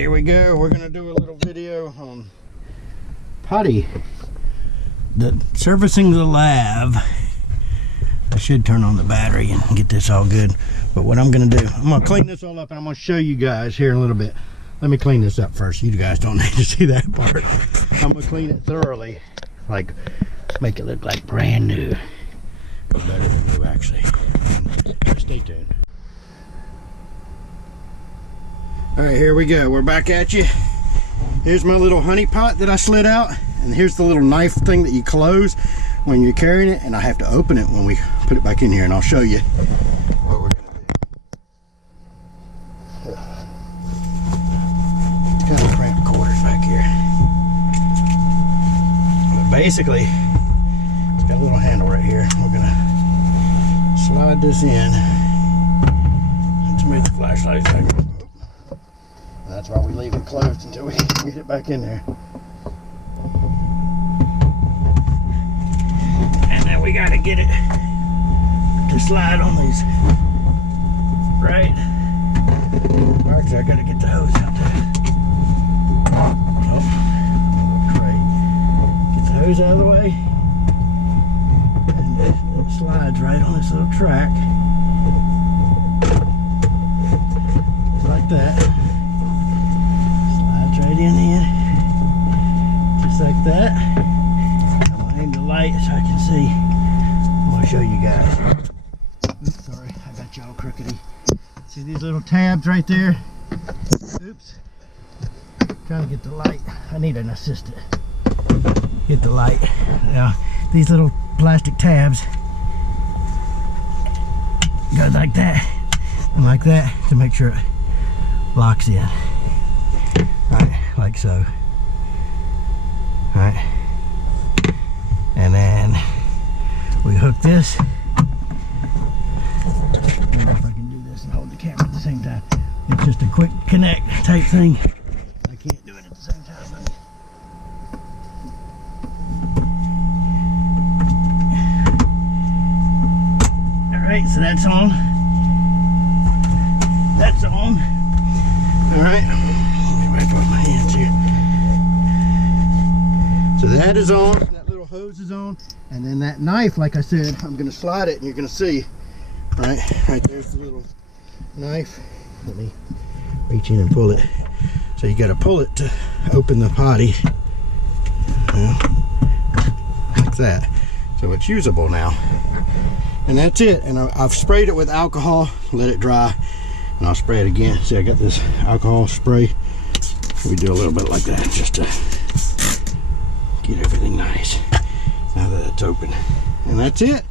here we go. We're gonna do a little video on potty, servicing the Lav. I should turn on the battery and get this all good. But what I'm gonna do, I'm gonna clean this all up and I'm gonna show you guys here in a little bit. Let me clean this up first. You guys don't need to see that part. I'm gonna clean it thoroughly, like make it look like brand new. Better than new, actually. Stay tuned. All right, here we go. We're back at you. Here's my little honey pot that I slid out, and here's the little knife thing that you close when you're carrying it, and I have to open it when we put it back in here, and I'll show you what we're gonna do. It's kind of cramped quarters back here, but basically it's got a little handle right here. We're gonna slide this in to make the flashlight. That's why we leave it closed until we get it back in there. And then we gotta get it to slide on these, right? Actually, I gotta get the hose out there. Oh, great. Get the hose out of the way. And it slides right on this little track. Just like that. Right in here, just like that. I'm gonna aim the light so I can see. I'm gonna show you guys. Oops, sorry, I got y'all crookedy. See these little tabs right there? Oops. Trying to get the light. I need an assistant. Get the light. Now, these little plastic tabs go like that and like that to make sure it locks in. Right, like so. Right, and then we hook this. I don't know if I can do this and hold the camera at the same time. It's just a quick connect type thing. I can't do it at the same time. All right, so that's on. That's on. All right. With my hands here. So that is on, that little hose is on, and then that knife, like I said, I'm going to slide it and you're going to see, right there's the little knife. Let me reach in and pull it. So you got to pull it to open the potty, like that. So it's usable now. And that's it. And I've sprayed it with alcohol, let it dry, and I'll spray it again. See, I got this alcohol spray. We do a little bit like that just to get everything nice now that it's open. And that's it.